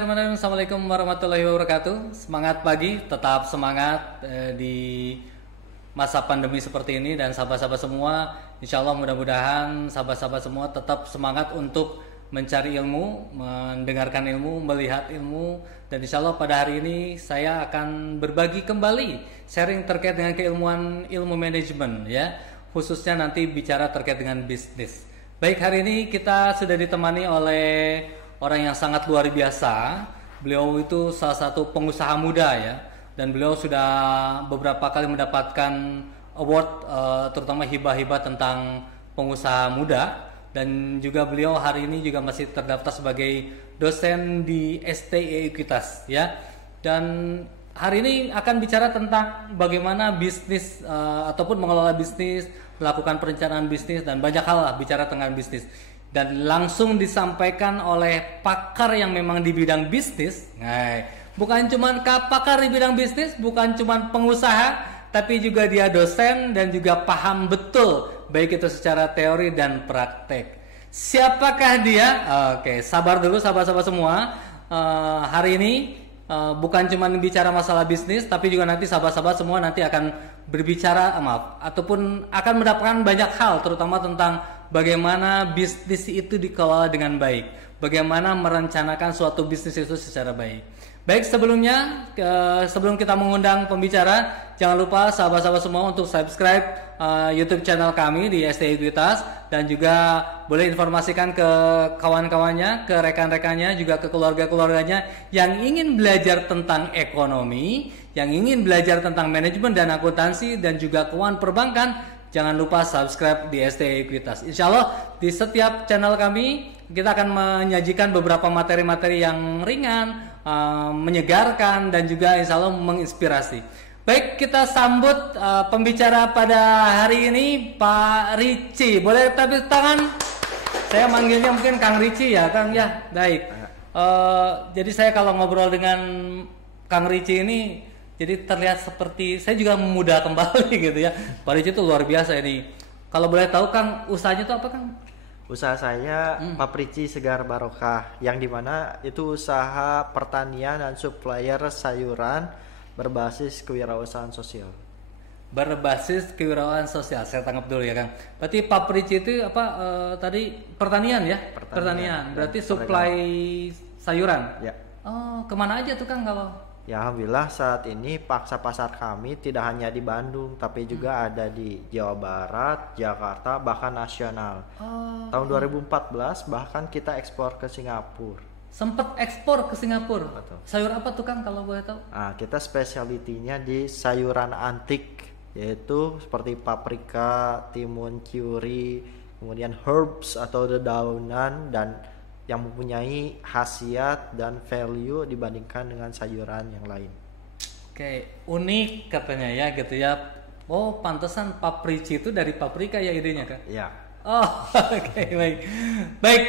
Bismillahirrahmanirrahim. Assalamualaikum warahmatullahi wabarakatuh. Semangat pagi, tetap semangat di masa pandemi seperti ini. Dan sahabat-sahabat semua, insya Allah mudah-mudahan sahabat-sahabat semua tetap semangat untuk mencari ilmu, mendengarkan ilmu, melihat ilmu. Dan insya Allah pada hari ini saya akan berbagi kembali sharing terkait dengan keilmuan ilmu manajemen, ya, khususnya nanti bicara terkait dengan bisnis. Baik, hari ini kita sudah ditemani oleh orang yang sangat luar biasa. Beliau itu salah satu pengusaha muda, ya, dan beliau sudah beberapa kali mendapatkan award, terutama hibah-hibah tentang pengusaha muda. Dan juga beliau hari ini juga masih terdaftar sebagai dosen di STI Ekuitas, ya. Dan hari ini akan bicara tentang bagaimana bisnis ataupun mengelola bisnis, melakukan perencanaan bisnis, dan banyak hal lah bicara tentang bisnis. Dan langsung disampaikan oleh pakar yang memang di bidang bisnis. Nah, bukan cuma pakar di bidang bisnis, bukan cuma pengusaha, tapi juga dia dosen dan juga paham betul baik itu secara teori dan praktek. Siapakah dia? Oke, sabar dulu sahabat-sahabat semua. Hari ini bukan cuma bicara masalah bisnis, tapi juga nanti sahabat-sahabat semua nanti akan berbicara, ataupun akan mendapatkan banyak hal, terutama tentang bagaimana bisnis itu dikelola dengan baik, bagaimana merencanakan suatu bisnis itu secara baik. Baik, sebelum kita mengundang pembicara, jangan lupa sahabat-sahabat semua untuk subscribe YouTube channel kami di STI Ekuitas, dan juga boleh informasikan ke kawan-kawannya, ke rekan-rekannya, juga ke keluarga-keluarganya yang ingin belajar tentang ekonomi, yang ingin belajar tentang manajemen dan akuntansi, dan juga keuangan perbankan. Jangan lupa subscribe di STI Ekuitas. Insya Allah di setiap channel kami kita akan menyajikan beberapa materi-materi yang ringan, menyegarkan, dan juga insya Allah menginspirasi. Baik, kita sambut pembicara pada hari ini, Pak Rici. Boleh tepuk tangan? Saya manggilnya mungkin Kang Rici, ya Kang, ya. Baik. Jadi saya kalau ngobrol dengan Kang Rici ini, jadi terlihat seperti saya juga muda kembali gitu, ya. Pak Rici itu luar biasa ini. Kalau boleh tahu Kang, usahanya itu apa Kang? Usaha saya Pak Rici Segar Barokah, yang dimana itu usaha pertanian dan supplier sayuran berbasis kewirausahaan sosial. Berbasis kewirausahaan sosial, saya tangkap dulu ya Kang. Berarti Pak Rici itu apa tadi pertanian, ya? Pertanian. Berarti supply sayuran. Ya. Oh, kemana aja tuh Kang kalau? Ya, alhamdulillah saat ini paksa pasar kami tidak hanya di Bandung, tapi juga ada di Jawa Barat, Jakarta, bahkan nasional. Tahun 2014 bahkan kita ekspor ke Singapura. Sempet ekspor ke Singapura. Betul. Sayur apa tuh Kang kalau boleh tahu? Nah, kita spesialitinya di sayuran antik, yaitu seperti paprika, timun, curi, kemudian herbs atau dedaunan, dan yang mempunyai khasiat dan value dibandingkan dengan sayuran yang lain. Oke, unik katanya, ya gitu ya. Oh, pantesan Pak Rici itu dari paprika ya idenya Kang? Ya. Oh, oke, baik. Baik,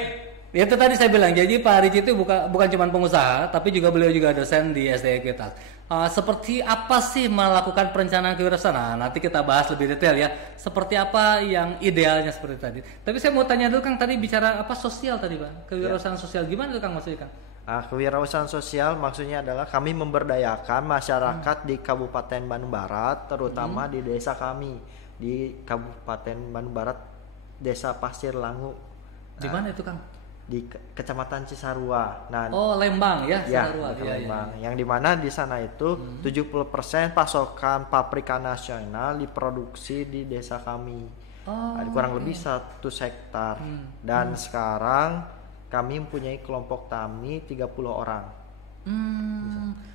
itu tadi saya bilang, jadi Pak Rici itu bukan cuma pengusaha, tapi juga beliau juga dosen di STI Ekuitas. Seperti apa sih melakukan perencanaan kewirausahaan? Nah, nanti kita bahas lebih detail, ya. Seperti apa yang idealnya seperti tadi. Tapi saya mau tanya dulu Kang, tadi bicara apa sosial tadi Pak? Kewirausahaan sosial gimana tuh Kang maksudnya Kang? Kewirausahaan sosial maksudnya adalah kami memberdayakan masyarakat di Kabupaten Bandung Barat, terutama di desa kami di Kabupaten Bandung Barat, Desa Pasir Langu. Di mana itu Kang? Di Kecamatan Cisarua. Nah, Lembang ya, Cisarua. Ya, Lembang. Yang dimana di sana itu 70% pasokan paprika nasional diproduksi di desa kami. Kurang lebih 1 hektar. Dan sekarang kami mempunyai kelompok tani 30 orang.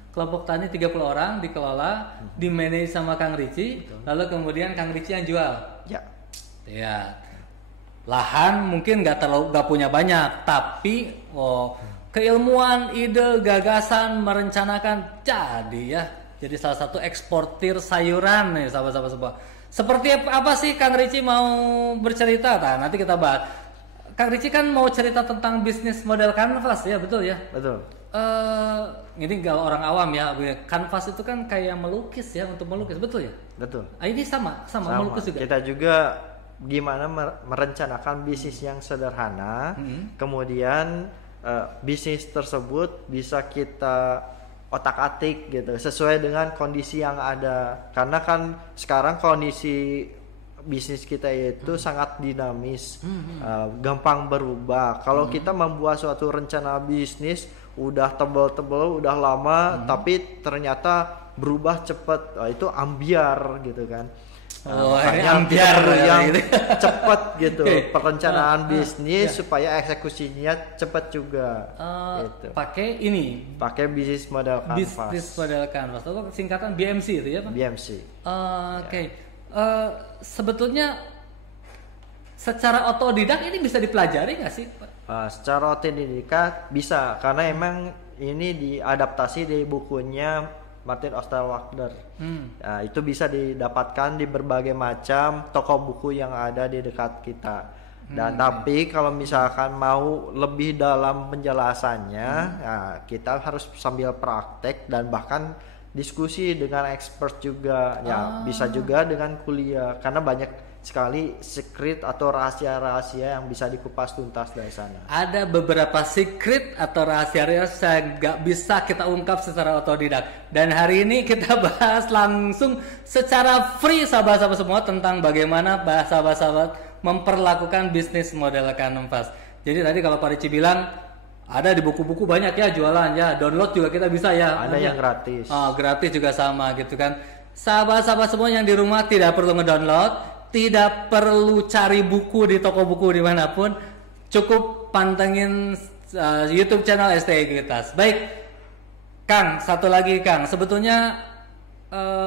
Kelompok tani 30 orang dikelola, dimanage sama Kang Rici. Lalu kemudian Kang Rici yang jual. Ya. Ya. Lahan mungkin nggak punya banyak, tapi keilmuan, ide, gagasan, merencanakan jadi salah satu eksportir sayuran nih sahabat-sahabat semua. Seperti apa sih Kang Rici mau bercerita? Nah, nanti kita bahas. Kang Rici kan mau cerita tentang bisnis model kanvas, ya, betul ya? Betul. Ini nggak orang awam ya, kanvas itu kan kayak melukis ya, untuk melukis, betul ya? Betul. Ini sama melukis juga. Kita juga gimana merencanakan bisnis yang sederhana, kemudian bisnis tersebut bisa kita otak-atik gitu sesuai dengan kondisi yang ada, karena kan sekarang kondisi bisnis kita itu sangat dinamis, gampang berubah. Kalau kita membuat suatu rencana bisnis udah tebel-tebel, udah lama, tapi ternyata berubah cepat, itu ambiar gitu kan. Makanya ambiar kita perlu ya, yang gitu. cepat gitu, perencanaan bisnis supaya eksekusinya cepat juga. Gitu. Pakai ini Pakai bisnis model Canvas. bisnis model Canvas atau singkatan BMC itu ya Pak? BMC. Oke. Sebetulnya secara otodidak ini bisa dipelajari nggak sih Pak? Secara otodidak bisa, karena emang ini diadaptasi dari bukunya Martin Osterwalder. Nah, itu bisa didapatkan di berbagai macam toko buku yang ada di dekat kita. Dan tapi kalau misalkan mau lebih dalam penjelasannya, nah, kita harus sambil praktek dan bahkan diskusi dengan expert juga. Ya, bisa juga dengan kuliah, karena banyak sekali secret atau rahasia-rahasia yang bisa dikupas tuntas dari sana. Ada beberapa secret atau rahasia-rahasia yang nggak bisa kita ungkap secara otodidak. Dan hari ini kita bahas langsung secara free sahabat-sahabat semua tentang bagaimana sahabat-sahabat memperlakukan bisnis model Canvas. Jadi tadi kalau Pak Ricci bilang ada di buku-buku banyak ya jualan ya, download juga kita bisa ya. Ada yang gratis. Gratis juga sama gitu kan. Sahabat-sahabat semua yang di rumah tidak perlu ngedownload, tidak perlu cari buku di toko buku dimanapun, cukup pantengin YouTube channel STIGitas. Baik, Kang, satu lagi Kang, sebetulnya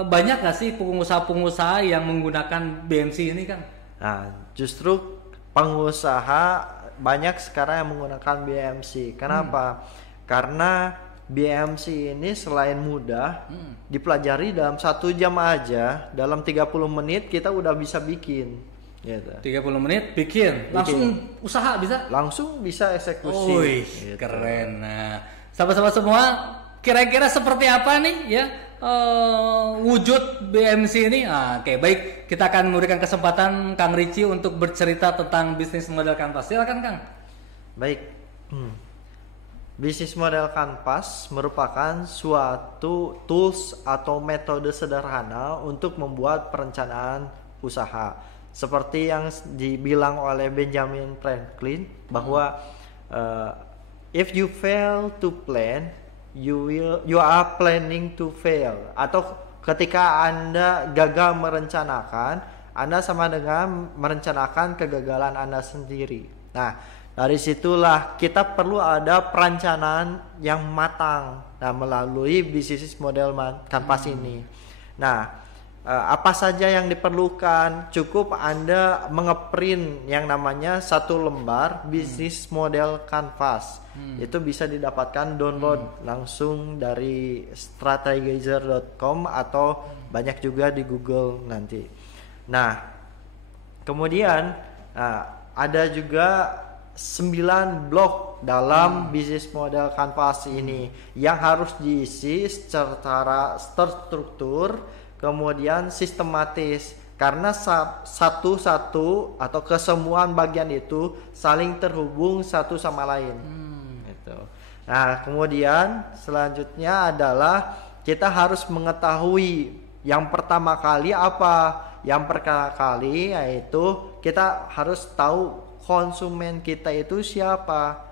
banyak nggak sih pengusaha-pengusaha yang menggunakan BMC ini Kang? Nah, justru pengusaha banyak sekarang yang menggunakan BMC. Kenapa? Karena BMC ini selain mudah, dipelajari dalam 1 jam aja, dalam 30 menit kita udah bisa bikin. Gitu. 30 menit bikin, langsung usaha bisa? Langsung bisa eksekusi. Wih, gitu. keren. Nah, sahabat-sahabat semua, kira-kira seperti apa nih ya wujud BMC ini? Oke, baik, kita akan memberikan kesempatan Kang Ricci untuk bercerita tentang bisnis model Canvas. Silakan Kang. Baik. Bisnis model Canvas merupakan suatu tools atau metode sederhana untuk membuat perencanaan usaha. Seperti yang dibilang oleh Benjamin Franklin bahwa if you fail to plan, you are planning to fail. Atau ketika Anda gagal merencanakan, Anda sama dengan merencanakan kegagalan Anda sendiri. Nah, dari situlah kita perlu ada perencanaan yang matang. Nah, melalui bisnis model Canvas ini. Nah, apa saja yang diperlukan? Cukup Anda mengeprint yang namanya 1 lembar bisnis model Canvas. Itu bisa didapatkan download langsung dari strategizer.com atau banyak juga di Google nanti. Nah, kemudian ada juga 9 blok dalam bisnis model Canvas ini yang harus diisi secara terstruktur, kemudian sistematis, karena satu-satu atau kesemuan bagian itu saling terhubung satu sama lain. Gitu. Nah, kemudian selanjutnya adalah kita harus mengetahui yang pertama kali apa. Yang pertama kali yaitu kita harus tahu konsumen kita itu siapa.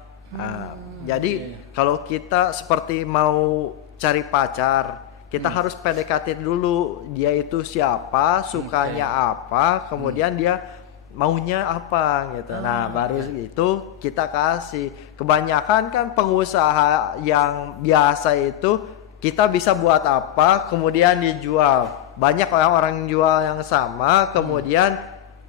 Jadi kalau kita seperti mau cari pacar, kita harus PDKT dulu, dia itu siapa, sukanya apa, kemudian dia maunya apa gitu. Nah, baru itu kita kasih. Kebanyakan kan pengusaha yang biasa itu kita bisa buat apa, kemudian dijual. Banyak orang-orang jual yang sama, kemudian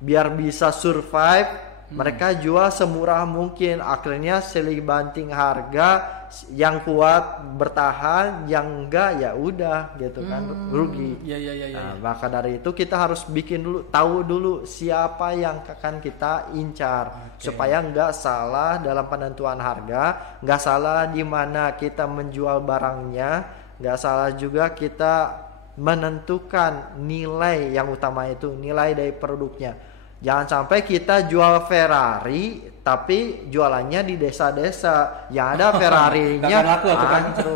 biar bisa survive, mereka jual semurah mungkin, akhirnya silih banting harga, yang kuat bertahan, yang enggak ya udah gitu kan, rugi. Nah, maka dari itu kita harus bikin dulu, tahu dulu siapa yang akan kita incar, supaya enggak salah dalam penentuan harga, enggak salah di mana kita menjual barangnya, enggak salah juga kita menentukan nilai yang utama itu, nilai dari produknya. Jangan sampai kita jual Ferrari tapi jualannya di desa-desa yang ada Ferrarinya Nggak akan laku tuh, Kang. hancur.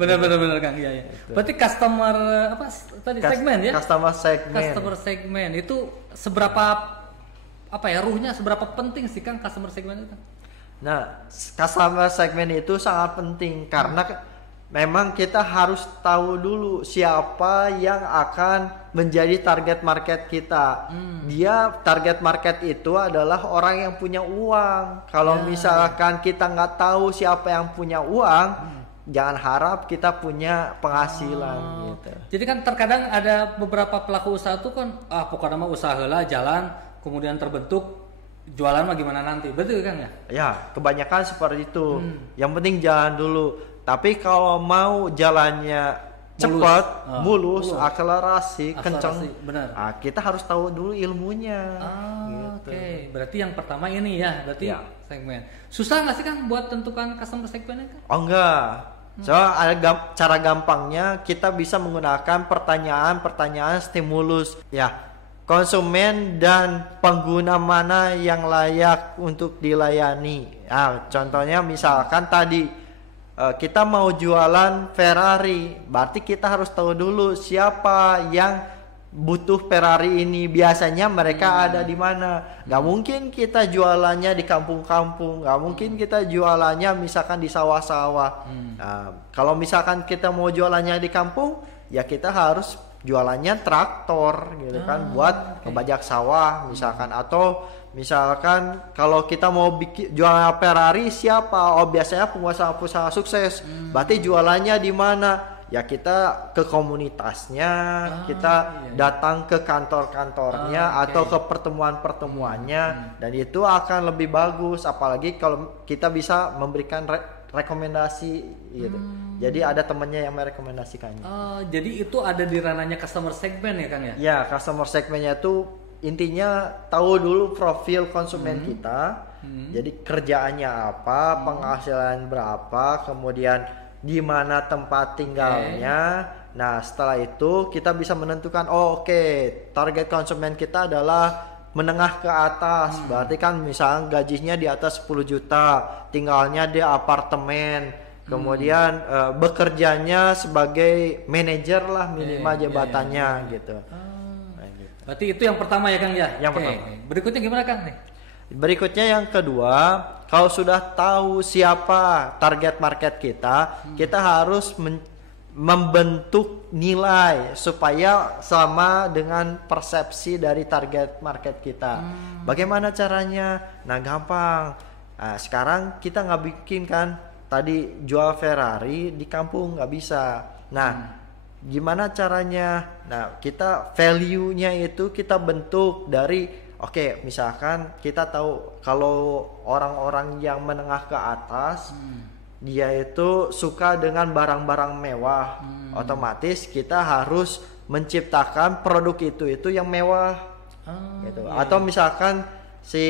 bener Kang. Iya. Berarti customer apa tadi segmen ya? Customer segmen itu seberapa apa ya ruhnya seberapa penting sih Kang customer segmen itu? Nah, customer segmen itu sangat penting karena memang kita harus tahu dulu siapa yang akan menjadi target market kita. Dia target market itu adalah orang yang punya uang. Kalau misalkan kita nggak tahu siapa yang punya uang, jangan harap kita punya penghasilan gitu. Jadi kan terkadang ada beberapa pelaku usaha tuh kan pokoknya mah usaha lah jalan kemudian terbentuk jualan mah gimana nanti. Betul kan ya? Ya, kebanyakan seperti itu. Yang penting jalan dulu. Tapi kalau mau jalannya cepat, mulus, akselerasi, kencang, benar. Kita harus tahu dulu ilmunya. Gitu. Oke. Berarti yang pertama ini ya, berarti segmen. Susah nggak sih Kang buat tentukan customer segmennya Kang? Oh enggak. Ada cara gampangnya kita bisa menggunakan pertanyaan stimulus. Ya, konsumen dan pengguna mana yang layak untuk dilayani. Nah, contohnya misalkan tadi kita mau jualan Ferrari, berarti kita harus tahu dulu siapa yang butuh Ferrari ini. Biasanya mereka ada di mana. Gak mungkin kita jualannya di kampung-kampung, gak mungkin kita jualannya misalkan di sawah-sawah. Nah, kalau misalkan kita mau jualannya di kampung, ya kita harus jualannya traktor gitu kan, buat ngebajak sawah misalkan. Atau misalkan kalau kita mau bikin jualan Ferrari siapa? Oh biasanya pengusaha-pengusaha sukses. Berarti jualannya di mana? Ya kita ke komunitasnya, kita datang ke kantor-kantornya atau ke pertemuan-pertemuannya, dan itu akan lebih bagus. Apalagi kalau kita bisa memberikan rekomendasi gitu. Jadi ada temannya yang merekomendasikannya. Jadi itu ada di ranahnya customer segmen ya Kang ya? Ya, customer segmennya itu intinya tahu dulu profil konsumen kita. Jadi kerjaannya apa, penghasilan berapa, kemudian di mana tempat tinggalnya. Nah, setelah itu kita bisa menentukan target konsumen kita adalah menengah ke atas. Berarti kan misalnya gajinya di atas 10 juta, tinggalnya di apartemen, kemudian bekerjanya sebagai manajer lah minimal jabatannya gitu. Berarti itu yang pertama ya Kang ya? Yang pertama. Berikutnya gimana Kang nih? Berikutnya yang kedua, kalau sudah tahu siapa target market kita, kita harus membentuk nilai supaya sama dengan persepsi dari target market kita. Bagaimana caranya? Nah, gampang. Nah, sekarang kita nggak bikin kan tadi jual Ferrari di kampung, nggak bisa. Nah, gimana caranya? Nah, kita value-nya itu kita bentuk dari misalkan kita tahu kalau orang-orang yang menengah ke atas dia itu suka dengan barang-barang mewah. Otomatis kita harus menciptakan produk itu yang mewah. Gitu. Atau misalkan si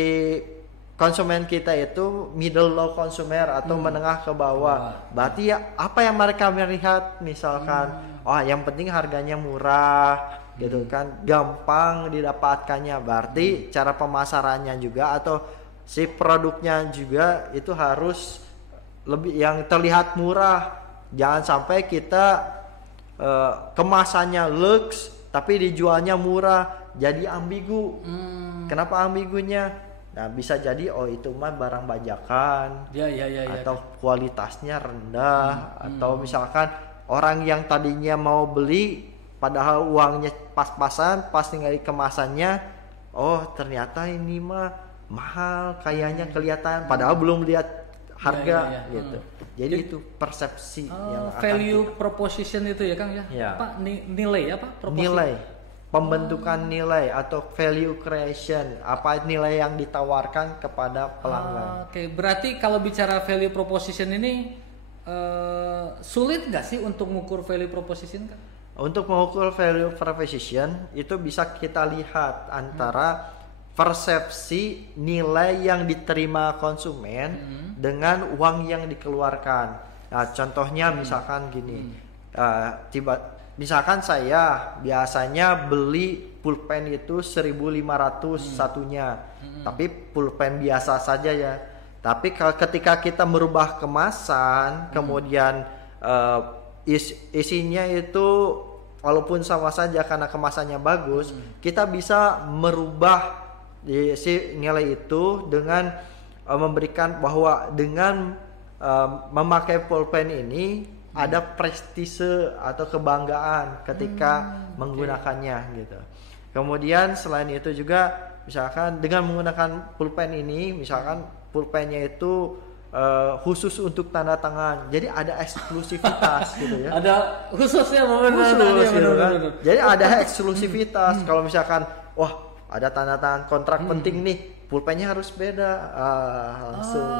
konsumen kita itu middle low consumer atau menengah ke bawah. Berarti ya apa yang mereka melihat misalkan yang penting harganya murah gitu kan, gampang didapatkannya. Berarti cara pemasarannya juga atau si produknya juga itu harus lebih yang terlihat murah. Jangan sampai kita kemasannya lux tapi dijualnya murah, jadi ambigu. Kenapa ambigunya? Nah, bisa jadi itu mah barang bajakan, atau kualitasnya rendah, atau misalkan orang yang tadinya mau beli padahal uangnya pas-pasan, pas tinggal kemasannya, ternyata ini mah mahal kayaknya kelihatan, padahal belum lihat harga gitu. Jadi itu persepsi yang value proposition itu ya Kang ya? Apa nilai apa? Nilai. Pembentukan nilai atau value creation, apa nilai yang ditawarkan kepada pelanggan. Berarti kalau bicara value proposition ini sulit nggak sih untuk mengukur value proposition Kang? Untuk mengukur value proposition itu bisa kita lihat antara persepsi nilai yang diterima konsumen dengan uang yang dikeluarkan. Nah, contohnya misalkan gini, misalkan saya biasanya beli pulpen itu 1.500 satunya. Tapi pulpen biasa saja ya. Tapi ketika kita merubah kemasan, kemudian isinya itu walaupun sama saja karena kemasannya bagus, kita bisa merubah si nilai itu dengan memberikan bahwa dengan memakai pulpen ini ada prestise atau kebanggaan ketika menggunakannya gitu. Kemudian selain itu juga misalkan dengan menggunakan pulpen ini, misalkan pulpennya itu khusus untuk tanda tangan, jadi ada eksklusivitas gitu ya. Ada khususnya Jadi ada eksklusivitas. Kalau misalkan wah ada tanda tangan kontrak penting nih, pulpennya harus beda, langsung.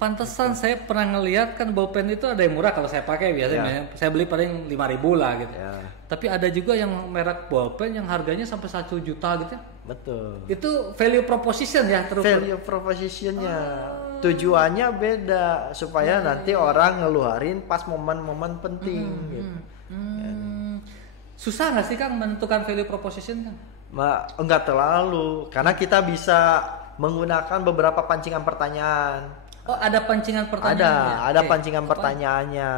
Pantesan saya pernah ngelihat kan bolpen itu ada yang murah kalau saya pakai biasanya. Saya beli paling 5.000 lah gitu. Tapi ada juga yang merek bolpen yang harganya sampai 1 juta gitu ya. Betul. Itu value proposition ya terukur. Value propositionnya tujuannya beda supaya nanti orang ngeluarin pas momen-momen penting gitu. Susah nggak sih Kang menentukan value proposition kan? Enggak terlalu, karena kita bisa menggunakan beberapa pancingan pertanyaan. Oh, ada pancingan pertanyaan. Ada pancingan pertanyaannya.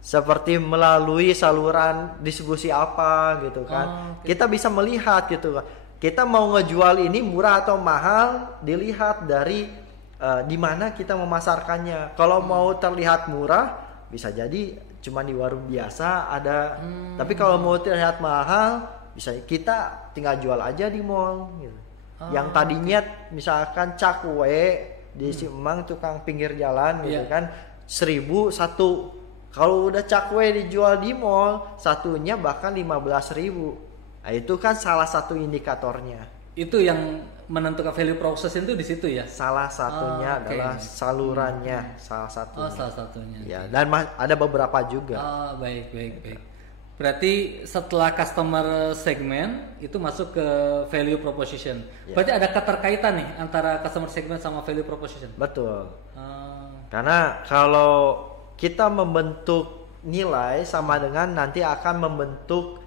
Seperti melalui saluran distribusi apa gitu kan. Kita bisa melihat gitu. Kita mau ngejual ini murah atau mahal dilihat dari di mana kita memasarkannya. Kalau mau terlihat murah bisa jadi cuma di warung biasa ada. Tapi kalau mau terlihat mahal bisa kita tinggal jual aja di mall gitu. Yang tadinya misalkan cakwe di Simang tukang pinggir jalan gitu kan 1.000 satu. Kalau udah cakwe dijual di mall satunya bahkan 15.000. Nah, itu kan salah satu indikatornya. Itu yang menentukan value proposition itu di situ ya. Salah satunya adalah salurannya, salah satunya. Salah satunya. Ya, dan ada beberapa juga. Baik. Berarti setelah customer segment itu masuk ke value proposition. Berarti ada keterkaitan nih antara customer segment sama value proposition. Betul. Karena kalau kita membentuk nilai sama dengan nanti akan membentuk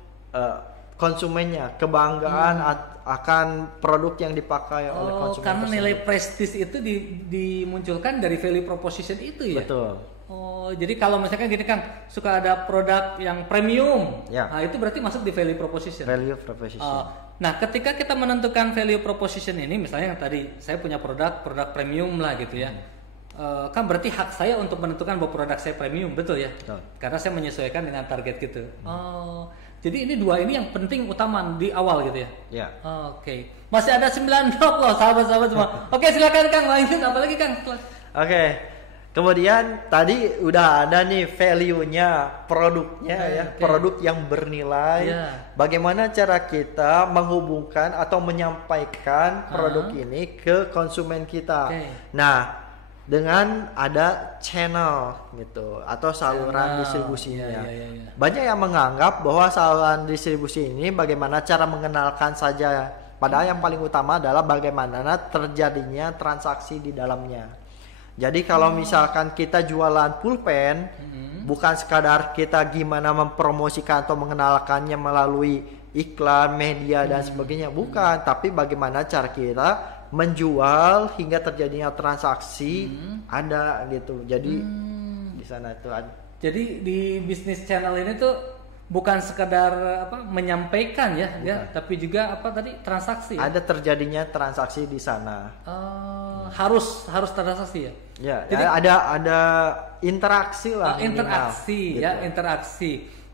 konsumennya, kebanggaan akan produk yang dipakai oleh konsumen. Karena tersebut. nilai prestis itu dimunculkan dari value proposition itu ya. Betul. Jadi kalau misalkan gini Kang, suka ada produk yang premium, nah itu berarti masuk di value proposition. Value proposition. Nah, ketika kita menentukan value proposition ini, misalnya yang tadi saya punya produk premium lah gitu ya, kan berarti hak saya untuk menentukan bahwa produk saya premium, betul ya? Betul. Karena saya menyesuaikan dengan target gitu. Jadi ini dua ini yang penting utama di awal gitu ya? Ya. Oke. Masih ada 9 drop loh sahabat-sahabat semua. Oke, silakan Kang, lanjut apalagi Kang? Oke. Kemudian tadi udah ada nih value-nya, produknya produk yang bernilai. Bagaimana cara kita menghubungkan atau menyampaikan produk ini ke konsumen kita. Nah, dengan ada channel gitu atau saluran distribusinya. Banyak yang menganggap bahwa saluran distribusi ini bagaimana cara mengenalkan saja. Padahal yang paling utama adalah bagaimana terjadinya transaksi di dalamnya. Jadi kalau misalkan kita jualan pulpen, bukan sekadar kita gimana mempromosikan atau mengenalkannya melalui iklan, media dan sebagainya, bukan. Tapi bagaimana cara kita menjual hingga terjadinya transaksi ada gitu. Jadi di sana itu ada. Jadi di bisnis channel ini tuh bukan sekedar menyampaikan ya, tapi juga transaksi. Ada terjadinya transaksi di sana. Harus transaksi ya. Ya, jadi ada interaksi lah. Interaksi gitu. Interaksi.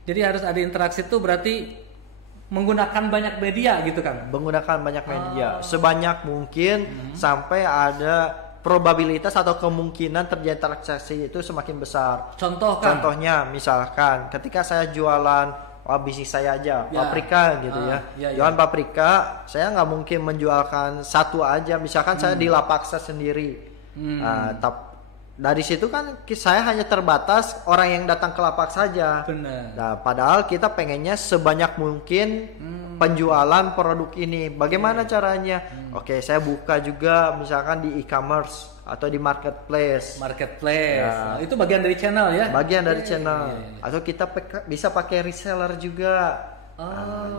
Jadi harus ada interaksi itu berarti menggunakan banyak media gitu kan? Menggunakan banyak media sebanyak mungkin sampai ada probabilitas atau kemungkinan terjadi transaksi itu semakin besar. Contohnya misalkan ketika saya jualan bisnis saya aja paprika gitu jualan paprika, saya nggak mungkin menjualkan satu aja. Misalkan saya di lapak saya sendiri, dari situ kan saya hanya terbatas orang yang datang ke lapak saja. Benar. Nah, padahal kita pengennya sebanyak mungkin penjualan produk ini. Bagaimana caranya? Oke, saya buka juga misalkan di e-commerce atau di marketplace. Nah, itu bagian dari channel ya? Bagian dari channel. Atau kita bisa pakai reseller juga.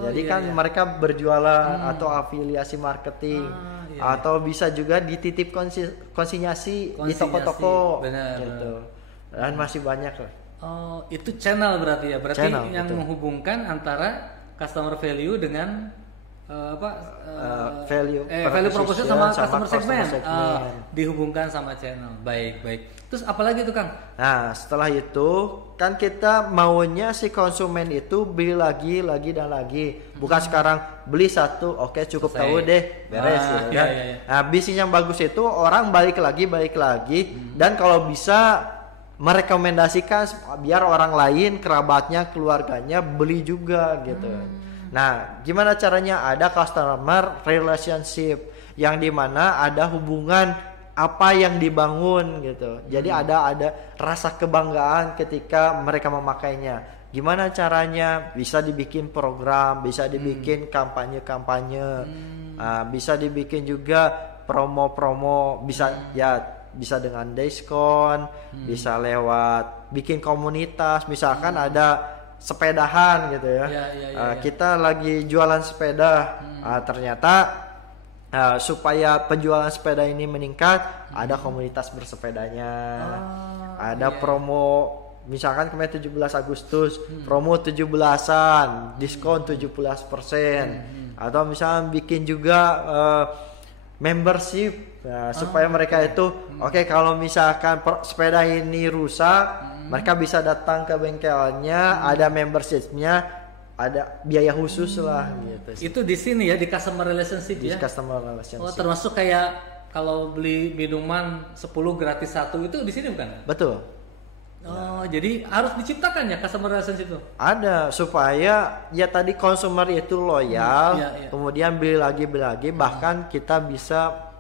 Jadi iya, kan iya. mereka berjualan atau afiliasi marketing Iya, atau bisa juga dititip konsinyasi di Konsinyasi, toko-toko benar, gitu. Dan masih banyak lah. Oh, itu channel berarti ya. Berarti Channel, yang betul. menghubungkan antara customer value dengan Value value proposition sama, sama customer segment. segment. Dihubungkan sama channel. Baik, baik. Terus apalagi tuh Kang? Nah, setelah itu kan kita maunya si konsumen itu beli lagi dan lagi. Bukan sekarang beli satu, oke cukup Selesai. tahu deh, beres Ah, gitu iya, kan. iya, iya. Nah, bisnis yang bagus itu orang balik lagi dan kalau bisa merekomendasikan biar orang lain, kerabatnya, keluarganya beli juga gitu. Nah, gimana caranya? Ada customer relationship yang dimana ada hubungan apa yang dibangun gitu. Jadi ada rasa kebanggaan ketika mereka memakainya. Gimana caranya? Bisa dibikin program, bisa dibikin kampanye-kampanye, bisa dibikin juga promo-promo, bisa dengan diskon, bisa lewat bikin komunitas. Misalkan ada sepedahan gitu ya. Iya. Kita lagi jualan sepeda, ternyata supaya penjualan sepeda ini meningkat, ada komunitas bersepedanya, ada promo. Misalkan kemarin 17 Agustus, promo 17-an, diskon 17%. Atau misalnya bikin juga membership. Nah, supaya mereka itu oke, kalau misalkan sepeda ini rusak, mereka bisa datang ke bengkelnya, ada membershipnya, ada biaya khusus lah gitu. Itu di sini ya, di customer relationship Di ya. customer relationship. Oh, termasuk kayak kalau beli minuman 10 gratis 1 itu di sini bukan? Betul. Oh, jadi harus diciptakan ya customer relationship itu. Ada supaya ya tadi konsumer itu loyal, Iya. kemudian beli lagi, bahkan kita bisa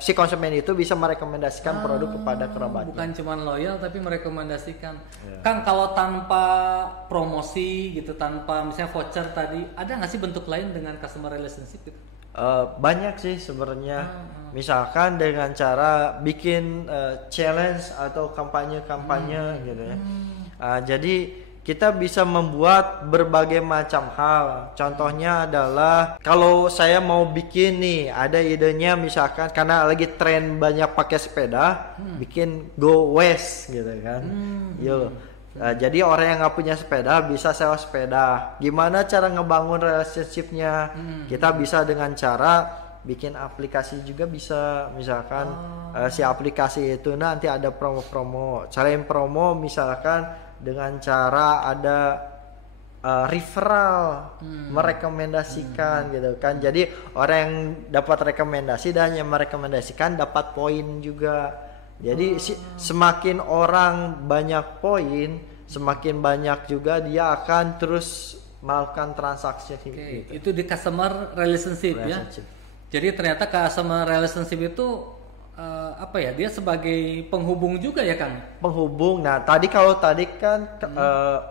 si konsumen itu bisa merekomendasikan produk kepada kerabatnya. Bukan cuma loyal tapi merekomendasikan. Kang, kalau tanpa promosi gitu, tanpa misalnya voucher tadi, ada nggak sih bentuk lain dengan customer relationship gitu? Banyak sih sebenarnya. Misalkan dengan cara bikin challenge atau kampanye gitu ya. Jadi kita bisa membuat berbagai macam hal. Contohnya adalah kalau saya mau bikin nih, ada idenya misalkan karena lagi tren banyak pakai sepeda, bikin go west gitu kan. Jadi orang yang nggak punya sepeda bisa sewa sepeda. Gimana cara ngebangun relationshipnya? Kita bisa dengan cara bikin aplikasi juga bisa. Misalkan si aplikasi itu nanti ada promo-promo. Carain promo misalkan dengan cara ada referral, merekomendasikan gitu kan. Jadi orang yang dapat rekomendasi dan yang merekomendasikan dapat poin juga. Jadi semakin orang banyak poin, semakin banyak juga dia akan terus melakukan transaksi gitu. Itu di customer relationship ya. Jadi ternyata customer relationship itu dia sebagai penghubung juga ya Kang? Penghubung. Nah kalau tadi kan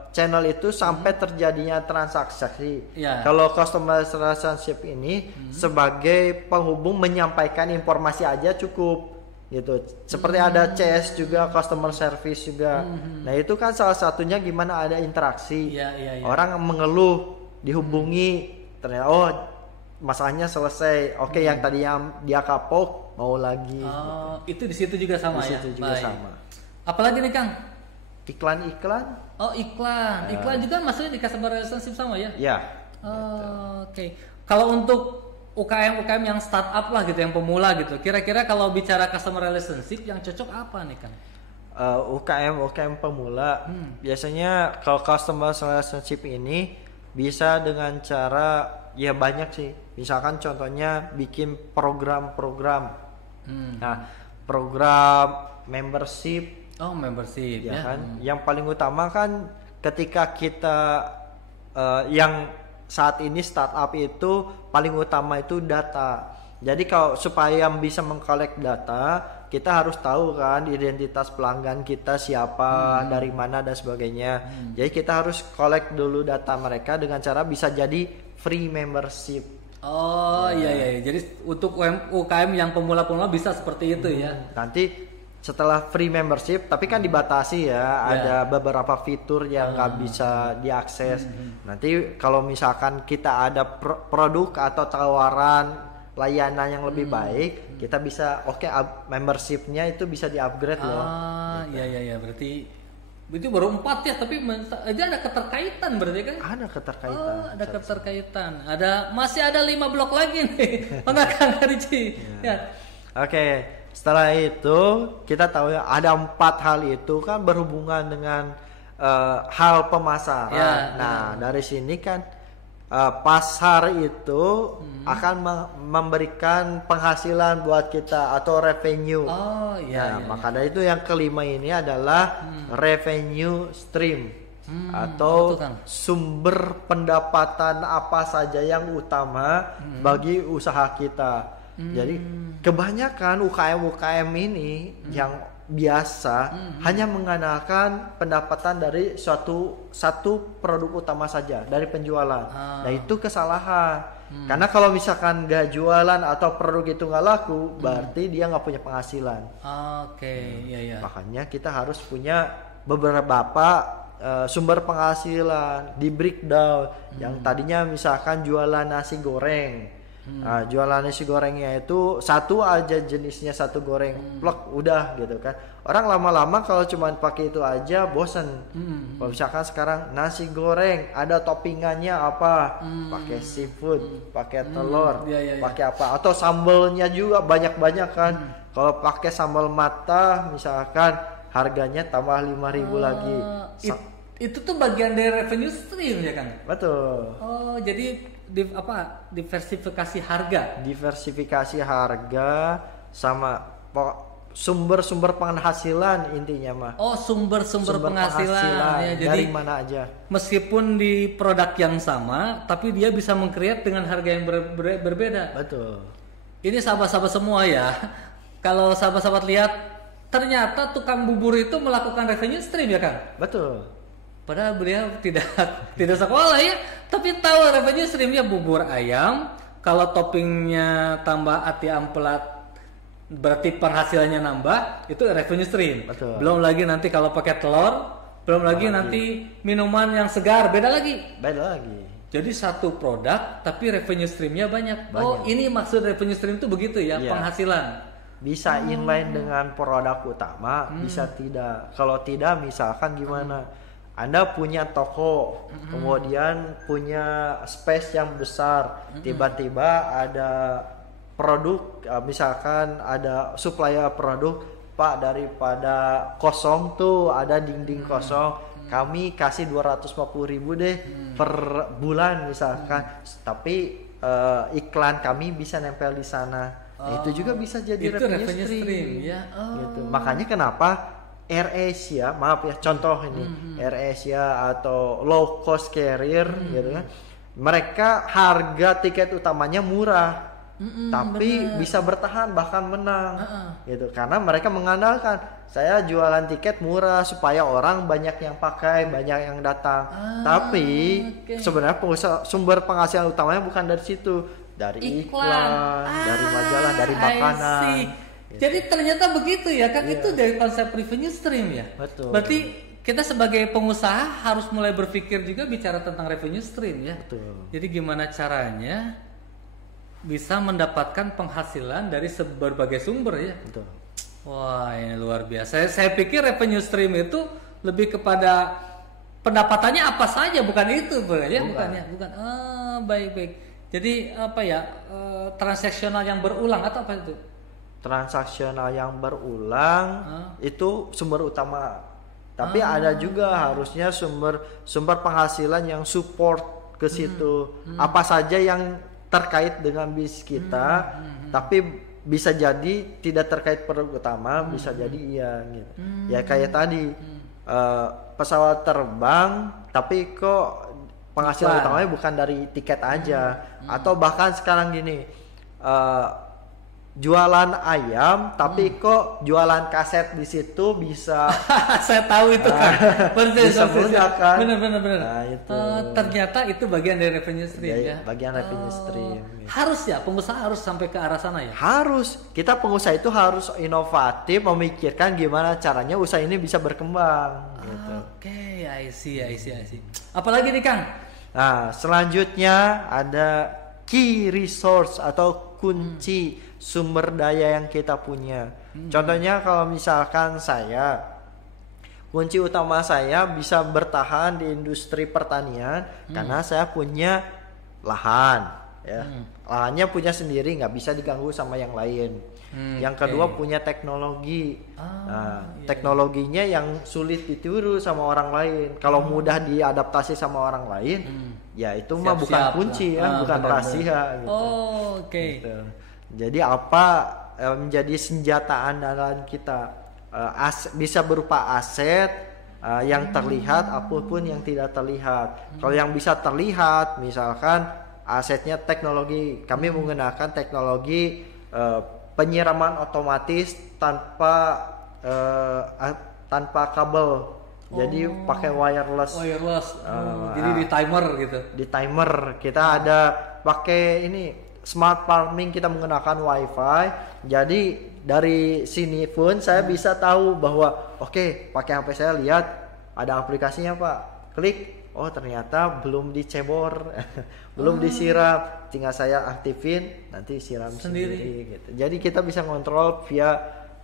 channel itu sampai terjadinya transaksi. Kalau customer relationship ini sebagai penghubung menyampaikan informasi aja cukup gitu. Seperti ada CS juga, customer service juga. Nah itu kan salah satunya gimana ada interaksi. Orang mengeluh, dihubungi, ternyata masalahnya selesai. Oke, yang tadinya dia kapok mau lagi. Itu di situ juga sama di ya. situ juga sama. Apalagi nih Kang? Iklan-iklan. Oh, iklan. Iklan juga maksudnya di customer relationship sama ya? Ya. Oke. Kalau untuk UKM yang startup lah gitu, yang pemula gitu, kira-kira kalau bicara customer relationship yang cocok apa nih Kang? UKM pemula biasanya kalau customer relationship ini bisa dengan cara ya banyak sih. Misalkan contohnya bikin program-program. Nah, program membership. Oh, membership ya. Kan? Yang paling utama kan ketika kita yang saat ini startup itu paling utama itu data. Jadi kalau supaya bisa mengkolek data, kita harus tahu kan identitas pelanggan kita siapa, dari mana dan sebagainya. Jadi kita harus kolek dulu data mereka dengan cara bisa jadi free membership. Oh iya. Jadi untuk UKM yang pemula-pemula bisa seperti itu ya. Nanti setelah free membership, tapi kan dibatasi ya, ada beberapa fitur yang nggak bisa diakses. Nanti kalau misalkan kita ada produk atau tawaran layanan yang lebih baik, kita bisa membershipnya itu bisa di-upgrade loh. Iya, berarti itu baru 4 ya, tapi aja ada keterkaitan berarti kan? Ada keterkaitan. Ada keterkaitan. Masih ada 5 blok lagi nih. Enggak Kang Arji. Ya. Oke. Setelah itu kita tahu ya ada 4 hal itu kan berhubungan dengan hal pemasaran. Dari sini kan pasar itu akan memberikan penghasilan buat kita atau revenue. Maka dari itu yang kelima ini adalah revenue stream atau sumber pendapatan apa saja yang utama bagi usaha kita. Jadi kebanyakan UKM ini yang biasa hanya mengandalkan pendapatan dari satu produk utama saja dari penjualan. Nah itu kesalahan. Karena kalau misalkan nggak jualan atau produk itu nggak laku, berarti dia nggak punya penghasilan. Iya. Makanya kita harus punya beberapa sumber penghasilan di breakdown. Yang tadinya misalkan jualan nasi goreng. Jualan nasi gorengnya itu satu aja jenisnya, satu goreng plek udah gitu kan. Orang lama-lama kalau cuma pakai itu aja bosen. Kalau misalkan sekarang nasi goreng ada toppingannya apa, pakai seafood, pakai telur, pakai apa, atau sambalnya juga banyak-banyak kan. Kalau pakai sambal mata misalkan harganya tambah 5.000 lagi. Itu tuh bagian dari revenue stream ya Kang? Betul. Jadi diversifikasi harga sama sumber-sumber penghasilan intinya mah. Sumber penghasilan ya, jadi dari mana aja. Meskipun di produk yang sama, tapi dia bisa meng-create dengan harga yang berbeda. Betul. Ini sahabat-sahabat semua ya. Kalau sahabat-sahabat lihat, ternyata tukang bubur itu melakukan revenue stream ya Kang? Betul. Padahal beliau tidak sekolah ya, tapi tahu revenue streamnya bubur ayam. Kalau toppingnya tambah ati amplat, berarti penghasilannya nambah, itu revenue stream. Betul. Belum lagi nanti kalau pakai telur, belum lagi nanti minuman yang segar, beda lagi. Jadi satu produk, tapi revenue streamnya banyak. Ini maksud revenue stream itu begitu ya, penghasilan. Bisa inline dengan produk utama, bisa tidak. Kalau tidak, misalkan gimana? Anda punya toko, kemudian punya space yang besar, tiba-tiba ada produk, misalkan ada supplier produk, Pak daripada kosong tuh ada dinding kosong, kami kasih 250.000 deh per bulan misalkan, tapi iklan kami bisa nempel di sana. Itu juga bisa jadi revenue stream. Ya. Gitu. Makanya kenapa AirAsia, maaf ya contoh ini, AirAsia atau low cost carrier gitu kan, mereka harga tiket utamanya murah, tapi bisa bertahan bahkan menang, gitu, karena mereka mengandalkan saya jualan tiket murah supaya orang banyak yang pakai, banyak yang datang, tapi sebenarnya sumber penghasilan utamanya bukan dari situ, dari iklan, dari majalah, dari makanan. Jadi ternyata begitu ya kan, itu dari konsep revenue stream ya. Betul. Berarti kita sebagai pengusaha harus mulai berpikir juga bicara tentang revenue stream ya. Betul. Jadi gimana caranya bisa mendapatkan penghasilan dari berbagai sumber ya. Betul. Wah ini luar biasa. Saya pikir revenue stream itu lebih kepada pendapatannya apa saja, bukan itu ya, bukan. Baik. Jadi apa ya, transaksional yang berulang atau apa itu? Transaksional yang berulang itu sumber utama, tapi ada juga harusnya sumber penghasilan yang support ke situ, apa saja yang terkait dengan bisnis kita, tapi bisa jadi tidak terkait produk utama, bisa jadi iya gitu. Ya kayak tadi pesawat terbang, tapi kok penghasilan utamanya bukan dari tiket aja, atau bahkan sekarang gini. jualan ayam tapi kok jualan kaset di situ bisa Saya tahu itu kan. bisa meledak kan. Benar. Nah, itu. Ternyata itu bagian dari revenue stream Jadi, ya. bagian revenue stream. Harus ya, pengusaha harus sampai ke arah sana ya. Harus, kita pengusaha itu harus inovatif, memikirkan gimana caranya usaha ini bisa berkembang gitu. Oke, I see. Apalagi nih Kang? Nah, selanjutnya ada key resource atau kunci sumber daya yang kita punya. Contohnya kalau misalkan saya, kunci utama saya bisa bertahan di industri pertanian karena saya punya lahan, ya. Lahannya punya sendiri, nggak bisa diganggu sama yang lain. Yang kedua punya teknologi. Teknologinya yang sulit ditiru sama orang lain. Kalau mudah diadaptasi sama orang lain, ya itu mah bukan kunci ya, bukan rahasia. Gitu. Oke. Gitu. Jadi apa menjadi senjata andalan kita? Bisa berupa aset yang terlihat, apapun yang tidak terlihat. Kalau yang bisa terlihat, misalkan asetnya teknologi, kami menggunakan teknologi penyiraman otomatis tanpa kabel. Jadi pakai wireless. Jadi di timer gitu. Di timer kita ada pakai ini smart farming, kita menggunakan wifi. Jadi dari sini pun saya bisa tahu bahwa oke, pakai HP saya lihat ada aplikasinya Pak. Klik, oh ternyata belum dicebor, belum disiram, tinggal saya aktifin, nanti siram sendiri gitu. Jadi kita bisa kontrol via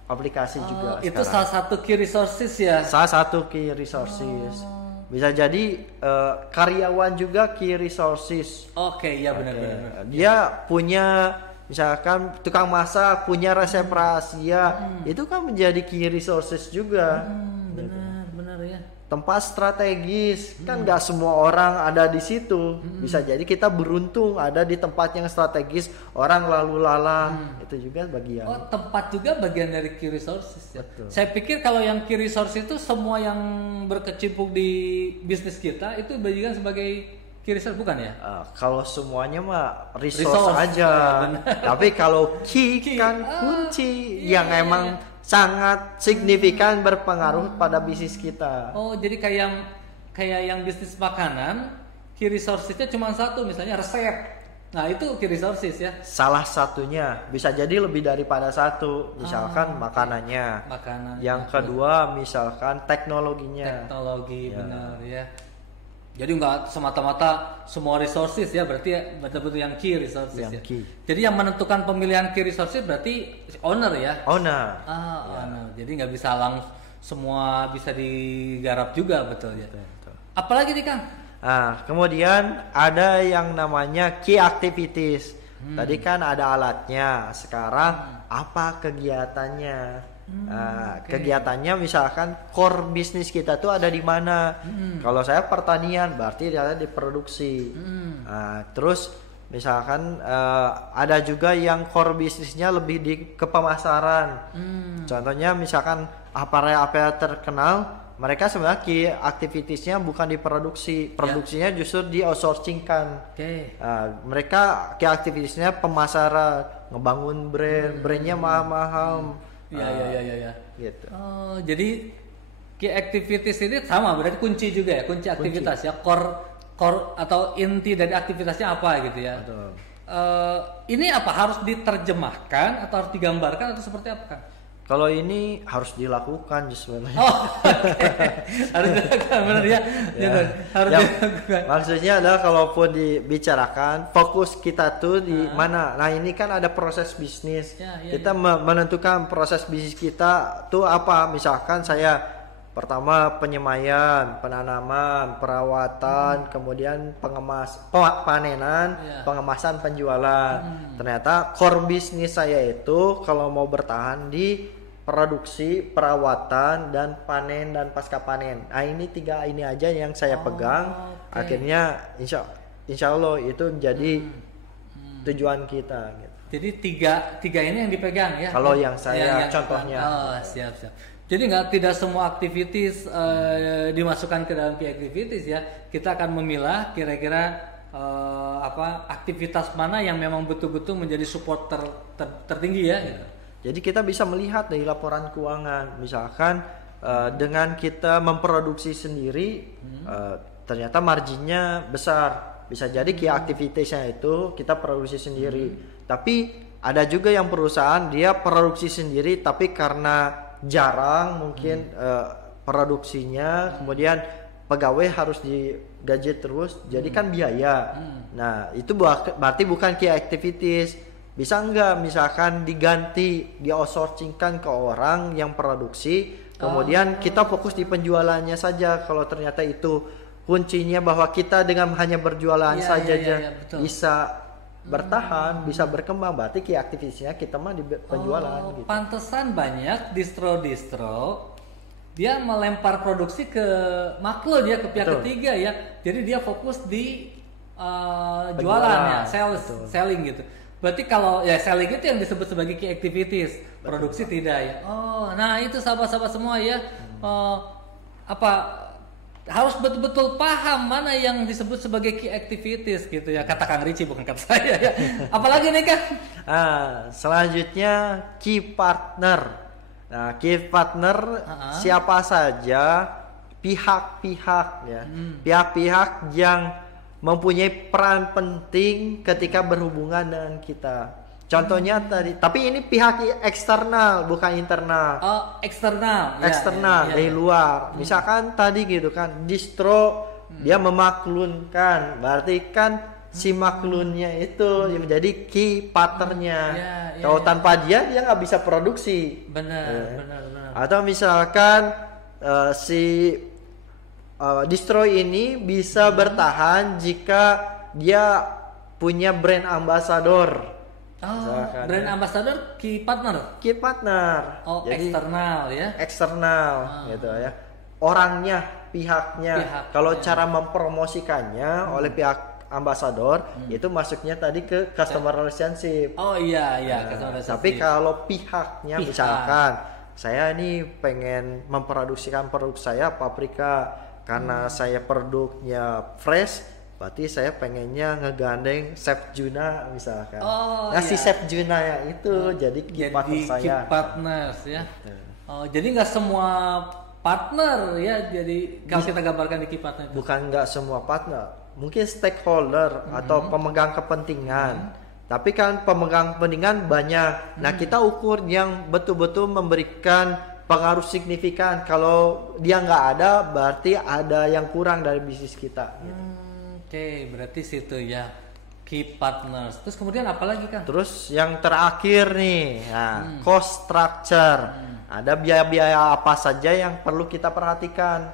aplikasi juga. Itu sekarang. salah satu key resources ya. Salah satu key resources. Bisa jadi karyawan juga key resources. Oke, ya benar. Dia punya misalkan tukang masak, punya resep rahasia, itu kan menjadi key resources juga. Benar ya. Tempat strategis, kan nggak semua orang ada di situ. Bisa jadi kita beruntung ada di tempat yang strategis, orang lalu lalang, itu juga bagian. Oh, tempat juga bagian dari key resources ya. Betul. Saya pikir kalau yang key resource itu semua yang berkecimpung di bisnis kita itu bagian sebagai key resource, bukan ya? Kalau semuanya mah resource aja. Tapi kalau key kan kunci yang emang sangat signifikan berpengaruh pada bisnis kita. Oh, jadi kayak yang bisnis makanan, key resources-nya cuma satu, misalnya resep. Nah, itu key resources ya. Salah satunya, bisa jadi lebih daripada satu. Misalkan makanannya. Yang kedua misalkan teknologinya. Teknologi, benar ya. Jadi nggak semata-mata semua resources ya, berarti ya betul-betul yang key resources ya. Key. Jadi yang menentukan pemilihan key resources berarti owner ya. Owner. Owner. Jadi nggak bisa semua bisa digarap juga, betul ya. Betul. Apalagi nih Kang? Kemudian ada yang namanya key activities. Tadi kan ada alatnya, sekarang apa kegiatannya? Kegiatannya misalkan core bisnis kita tuh ada di mana. Kalau saya pertanian berarti dia ada di produksi. Terus misalkan ada juga yang core bisnisnya lebih ke pemasaran. Contohnya misalkan apa terkenal, mereka sebenarnya aktivitiesnya bukan di produksinya justru di outsourcingkan. Mereka aktivitiesnya pemasaran, ngebangun brandnya mahal-mahal. Ya. Gitu. Oh, jadi key activities ini sama, berarti kunci juga ya, kunci aktivitas ya, core atau inti dari aktivitasnya apa gitu ya. Betul. Ini apa harus diterjemahkan atau harus digambarkan atau seperti apa Kang? Kalau ini harus dilakukan sebenarnya. Harus dilakukan, benar ya. Harus dilakukan. Maksudnya adalah kalaupun dibicarakan fokus kita tuh di mana. Nah, ini kan ada proses bisnis. Kita menentukan proses bisnis kita tuh apa. Misalkan saya pertama penyemaian, penanaman, perawatan, kemudian panenan, pengemasan, penjualan. Ternyata core bisnis saya itu kalau mau bertahan di produksi, perawatan, dan panen dan pasca panen. Nah, ini tiga ini aja yang saya pegang. Akhirnya insya Allah itu menjadi tujuan kita. Gitu. Jadi tiga ini yang dipegang ya. Kalau yang saya contohnya. Siap. Jadi tidak semua aktivitas dimasukkan ke dalam key activities ya. Kita akan memilah kira-kira aktivitas mana yang memang betul-betul menjadi support tertinggi ya gitu. Jadi kita bisa melihat dari laporan keuangan, misalkan dengan kita memproduksi sendiri, ternyata marginnya besar. Bisa jadi key activitiesnya itu kita produksi sendiri. Tapi ada juga yang perusahaan dia produksi sendiri, tapi karena jarang mungkin produksinya, kemudian pegawai harus digaji terus, jadi kan biaya. Nah itu berarti bukan key activities. Bisa enggak misalkan diganti, di outsourcingkan ke orang yang produksi, kemudian kita fokus di penjualannya saja. Kalau ternyata itu kuncinya bahwa kita dengan hanya berjualan saja bisa bertahan, bisa berkembang, berarti key activitiesnya kita mah di penjualan. Gitu. Pantesan banyak distro dia melempar produksi ke makro dia ke pihak ketiga ya. Jadi dia fokus di jualan ya, selling gitu. Berarti kalau ya selling itu yang disebut sebagai key activities, produksi tidak ya. Nah itu sahabat-sahabat semua ya. Harus betul-betul paham mana yang disebut sebagai key activities gitu ya. Kata Kang Ricci bukan kata saya ya. Apalagi nih Kang? Selanjutnya key partner. Nah, key partner siapa saja pihak-pihak ya. Pihak-pihak yang mempunyai peran penting ketika berhubungan dengan kita. Contohnya tadi, tapi ini pihak eksternal bukan internal. Eksternal. Eksternal dari luar. Misalkan tadi gitu kan, distro dia memaklunkan, berarti kan si maklunnya itu yang menjadi key partnernya. Kalau tanpa dia nggak bisa produksi. Benar. Atau misalkan si distro ini bisa bertahan jika dia punya brand ambassador. Brand ambassador key partner. Key partner. Jadi, eksternal ya. Eksternal gitu ya. Orangnya, pihaknya. Kalau cara mempromosikannya oleh pihak ambasador itu masuknya tadi ke customer relationship. Customer relationship. Tapi kalau pihaknya misalkan saya ini pengen memproduksikan produk saya paprika karena saya produknya fresh, berarti saya pengennya ngegandeng Chef Juna misalkan. Si Chef Juna ya itu jadi key partner saya. Key partners ya. Jadi nggak semua partner ya. Jadi kalau kita gambarkan di key partner. Bukan nggak semua partner. Mungkin stakeholder atau pemegang kepentingan. Tapi kan pemegang kepentingan banyak. Nah kita ukur yang betul-betul memberikan pengaruh signifikan. Kalau dia nggak ada, berarti ada yang kurang dari bisnis kita. Gitu. Oke, berarti situ ya key partners. Terus kemudian apa lagi kan? Terus yang terakhir nih, cost structure. Ada biaya-biaya apa saja yang perlu kita perhatikan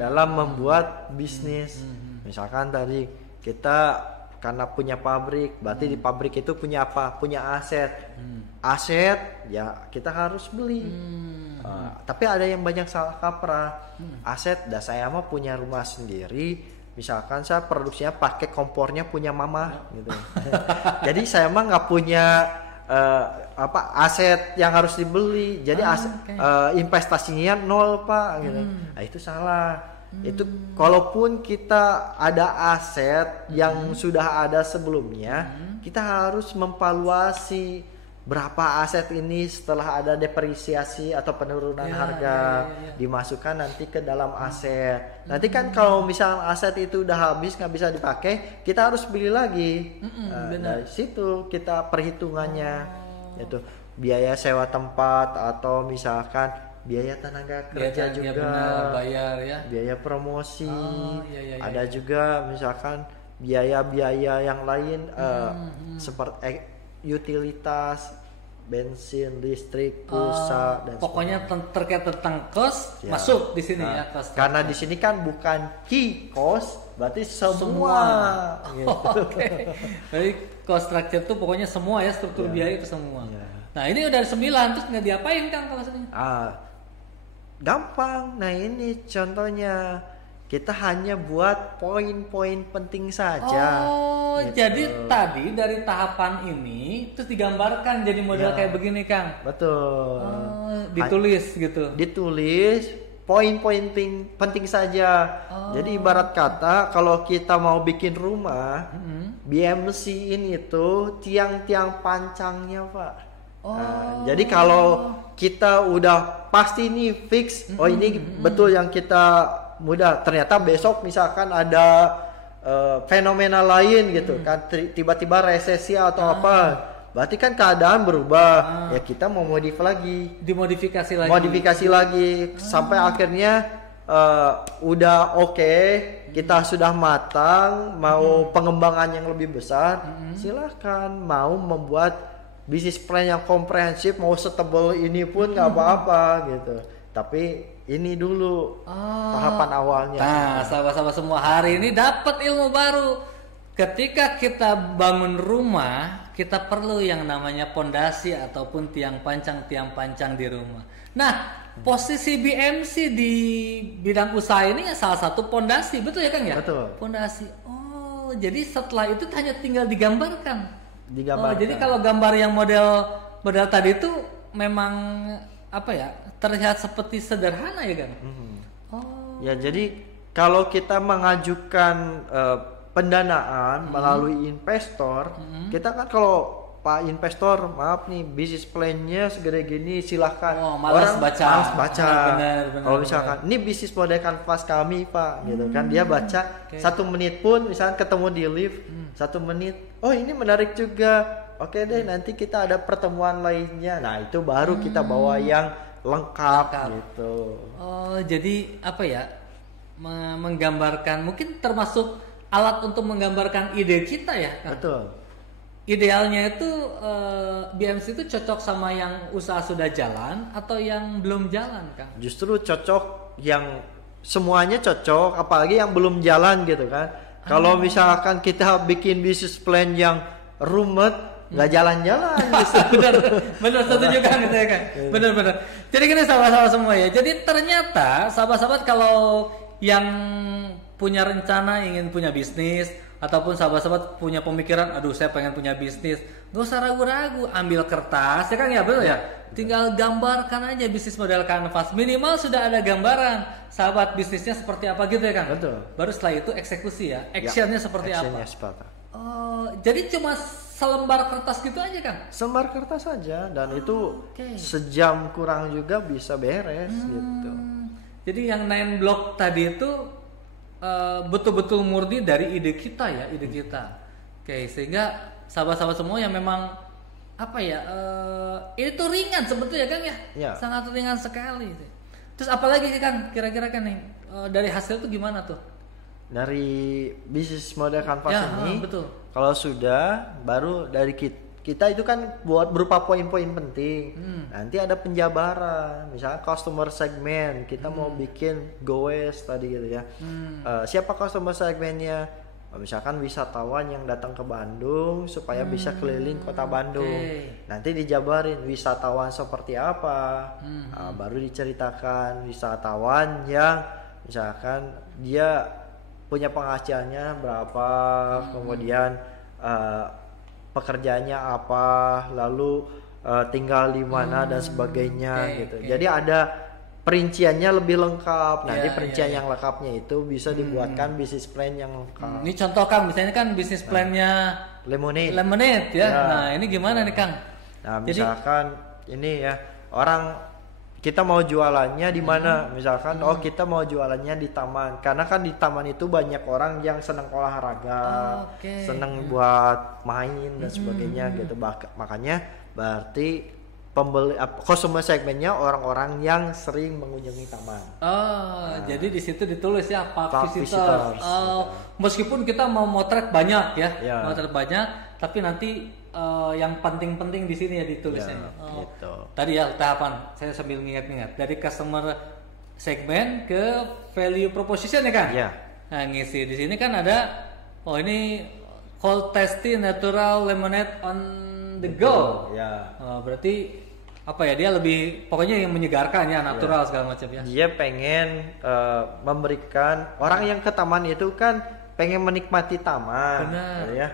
dalam membuat bisnis. Misalkan tadi kita karena punya pabrik, berarti di pabrik itu punya apa? Punya aset. Aset ya kita harus beli. Tapi ada yang banyak salah kaprah. Aset, saya mah punya rumah sendiri. Misalkan saya produksinya pakai kompornya punya mama gitu. Jadi saya mah nggak punya aset yang harus dibeli. Jadi investasinya nol Pak gitu. Nah, itu salah. Itu kalaupun kita ada aset yang sudah ada sebelumnya, kita harus memvaluasi berapa aset ini setelah ada depresiasi atau penurunan harga dimasukkan nanti ke dalam aset. Nanti kan kalau misal aset itu udah habis nggak bisa dipakai, kita harus beli lagi. Dari situ kita perhitungannya itu biaya sewa tempat atau misalkan biaya tenaga kerja juga, benar, bayar ya, biaya promosi, ada juga misalkan biaya-biaya yang lain seperti utilitas, bensin, listrik, pulsa dan pokoknya terkait tentang cost masuk di sini ya. Cost karena di sini kan bukan key cost, berarti semua. Gitu. Jadi cost structure itu pokoknya semua ya, struktur biaya itu semua. Nah ini udah 9, terus nggak diapain Kang kalau sini? Gampang. Nah ini contohnya kita hanya buat poin-poin penting saja. Gitu. Jadi tadi dari tahapan ini terus digambarkan jadi model kayak begini Kang. Betul. Ditulis gitu. Ditulis poin-poin penting saja. Jadi ibarat kata kalau kita mau bikin rumah, BMC ini tuh tiang-tiang pancangnya, Pak. Jadi kalau kita udah pasti nih fix, ini betul yang kita mudah. Ternyata besok misalkan ada fenomena lain gitu kan, tiba-tiba resesi atau apa. Berarti kan keadaan berubah, ya kita mau dimodifikasi lagi sampai akhirnya udah oke, kita sudah matang, mau pengembangan yang lebih besar, silahkan mau membuat bisnis plan yang komprehensif, mau setebal ini pun nggak apa-apa gitu. Tapi ini dulu tahapan awalnya. Nah, sahabat-sahabat semua, hari ini dapat ilmu baru. Ketika kita bangun rumah, kita perlu yang namanya pondasi ataupun tiang pancang di rumah. Nah, posisi BMC di bidang usaha ini salah satu pondasi, betul ya Kang ya? Betul. Pondasi. Oh, jadi setelah itu hanya tinggal digambarkan. Digambarkan. Oh, jadi kalau gambar yang model tadi itu memang apa ya? Terlihat seperti sederhana ya Kang? Oh. Ya, jadi kalau kita mengajukan pendanaan melalui investor, kita kan kalau Pak investor, maaf nih bisnis plan-nya segede gini, silahkan. Malas baca. Benar, kalau misalkan ini bisnis model kanvas kami Pak, gitu kan, dia baca 1 menit pun, misalkan ketemu di lift 1 menit, oh ini menarik juga, oke deh nanti kita ada pertemuan lainnya. Nah itu baru kita bawa yang lengkap. Gitu. Oh jadi apa ya, menggambarkan, mungkin termasuk alat untuk menggambarkan ide kita ya Kang? Betul. Idealnya itu BMC itu cocok sama yang usaha sudah jalan atau yang belum jalan Kang? Justru cocok yang semuanya cocok, apalagi yang belum jalan gitu kan. Kalau misalkan kita bikin bisnis plan yang rumit, nggak jalan-jalan. benar setuju kan gitu ya Kang? Benar. Jadi gini sahabat-sahabat semua ya. Jadi ternyata sahabat-sahabat kalau yang punya rencana ingin punya bisnis ataupun sahabat-sahabat punya pemikiran, aduh saya pengen punya bisnis, gak usah ragu-ragu, ambil kertas ya Kang ya, betul ya? Tinggal gambarkan aja bisnis model kanvas, minimal sudah ada gambaran sahabat bisnisnya seperti apa gitu ya Kang? Betul. Baru setelah itu eksekusi ya, actionnya seperti apa? Oh, jadi cuma selembar kertas gitu aja Kang? Selembar kertas saja, dan itu sejam kurang juga bisa beres gitu. Jadi yang 9 block tadi itu betul-betul murni dari ide kita ya, ide kita. Oke, sehingga sahabat-sahabat semua yang memang apa ya, itu ringan sebetulnya Kang ya? Sangat ringan sekali. Terus apalagi Kang kira-kira kan nih dari hasil itu gimana tuh? Dari bisnis model kanvas ini, betul. Kalau sudah, baru dari kita itu kan buat berupa poin-poin penting. Nanti ada penjabaran, misalnya customer segment, kita mau bikin goes tadi gitu ya. Siapa customer segmentnya? Misalkan wisatawan yang datang ke Bandung supaya bisa keliling kota Bandung. Nanti dijabarin wisatawan seperti apa. Baru diceritakan wisatawan yang misalkan dia punya penghasilannya berapa, kemudian pekerjaannya apa, lalu tinggal di mana dan sebagainya gitu. Jadi ada perinciannya lebih lengkap. Nanti perincian yang lengkapnya itu bisa dibuatkan bisnis plan yang lengkap. Ini contoh Kang, misalnya kan bisnis plannya Lemonade ya. Nah ini gimana nih Kang? Nah misalkan ini ya, kita mau jualannya di mana? Misalkan kita mau jualannya di taman, karena kan di taman itu banyak orang yang senang olahraga, senang buat main dan sebagainya gitu. Makanya berarti customer segmennya orang-orang yang sering mengunjungi taman. Jadi di situ ditulis ya park visitors. Meskipun kita mau motret banyak ya, motret banyak, tapi nanti yang penting-penting di sini ya ditulisnya. Gitu. Tadi ya tahapan, saya sambil ingat-ingat dari customer segmen ke value proposition ya kan? Nah ngisi di sini kan ada, ini cold tasty natural lemonade on the go. Berarti apa ya, dia lebih pokoknya yang menyegarkan ya, natural segala macam ya. Dia pengen memberikan orang yang ke taman itu kan pengen menikmati taman. Gitu ya.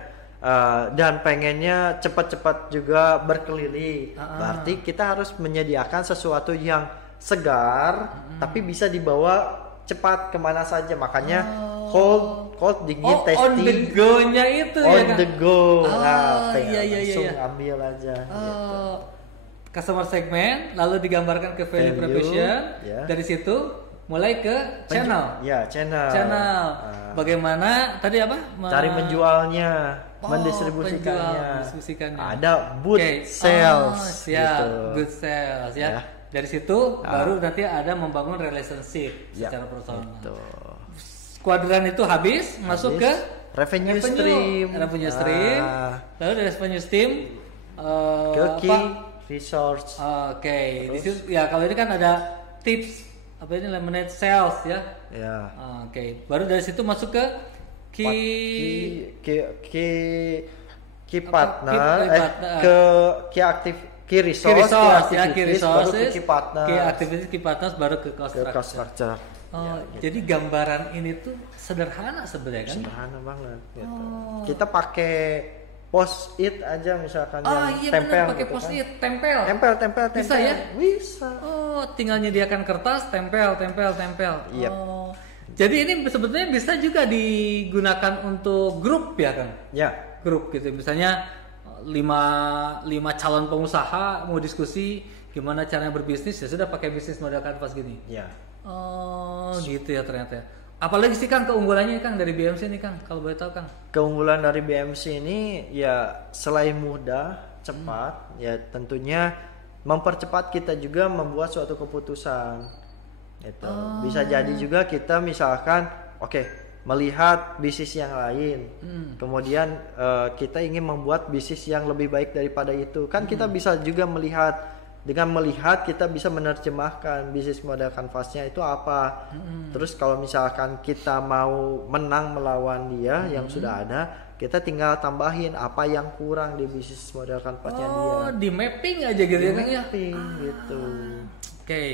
Dan pengennya cepat-cepat juga berkeliling. Berarti kita harus menyediakan sesuatu yang segar tapi bisa dibawa cepat kemana saja, makanya cold dingin on the tasty go-nya itu ya on kan? the go. Nah, iya, langsung iya. ambil aja gitu. Customer segment, lalu digambarkan ke value Value, proposition, ya. dari situ mulai ke channel. Ya, channel. Bagaimana tadi apa? Cari menjualnya, mendistribusikannya. Ada boot sales Siap, gitu. good sales ya. Ya. Dari situ baru nanti ada membangun relationship Ya, secara personal. gitu. Kuadran itu habis, masuk ke revenue stream. Revenue stream. Lalu dari revenue stream Ke key resource. Oke, di situ ya kalau ini kan ada tips apa ini lemonade sales ya. Ya. Oke, baru dari situ masuk ke key partner, key active, key key resource, baru ke key activities, key partners, baru ke cost ke structure. cost structure. Jadi gambaran ini tuh sederhana sebenarnya kan? Sederhana banget gitu. Kita pakai post it aja misalkan Iya tempel benar, pakai gitu post kan. it, tempel. Tempel. Bisa ya? Bisa. Tinggal nyediakan kertas, tempel. Yep. Jadi ini sebetulnya bisa juga digunakan untuk grup ya kan? Ya. Grup gitu, misalnya 5 calon pengusaha mau diskusi gimana caranya berbisnis, ya sudah pakai bisnis model kanvas gini. Ya. Gitu ya ternyata. Apalagi sih Kang keunggulannya Kang dari BMC nih Kang, kalau boleh tahu Kang? Keunggulan dari BMC ini ya selain mudah, cepat, ya tentunya mempercepat kita juga membuat suatu keputusan. Itu bisa jadi juga kita misalkan melihat bisnis yang lain, kemudian kita ingin membuat bisnis yang lebih baik daripada itu. Kan kita bisa juga melihat, dengan melihat kita bisa menerjemahkan bisnis model kanvasnya itu apa. Terus kalau misalkan kita mau menang melawan dia yang sudah ada, kita tinggal tambahin apa yang kurang di bisnis model kanvasnya dia. Di mapping aja gitu ya Kang ya. Gitu. Oke.